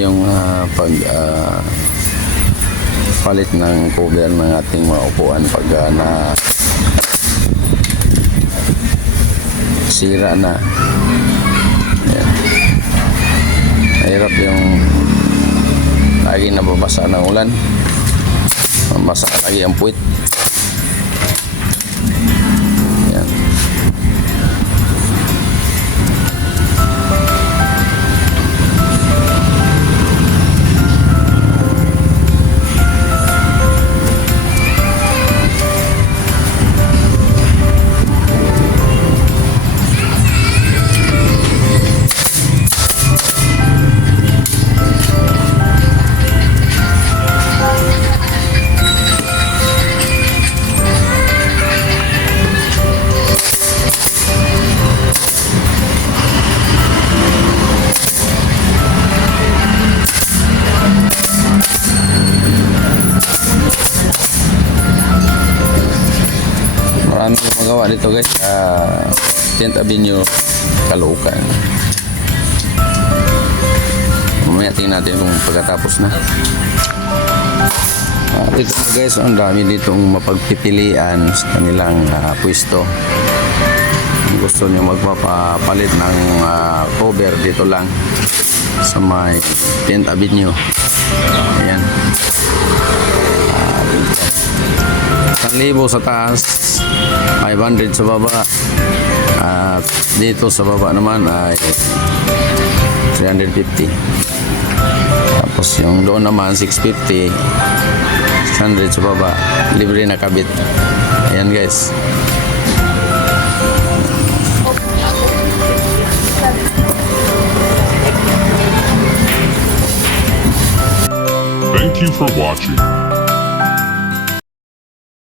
Yung palit ng cover ng ating mga upuan pag na sira na. Ayan. Mahirap yung lagi nababasa ng ulan, mabasa lagi ang puwit. Ayan. Marami yung magawa dito guys, 10th Avenue, Caloocan. Mamaya tingnan natin kung pagkatapos na. Dito guys, ang dami ditong mapagpipilian sa kanilang pwesto. Kung gusto nyo magpapalit ng cover, dito lang sa may 10th Avenue. Ayan. 1,000 sa taas, 500 sa baba, at dito sa baba naman ay 350. Tapos yung doon naman 650, 600 sa baba, libre na kabit. Ayan guys. Thank you for watching.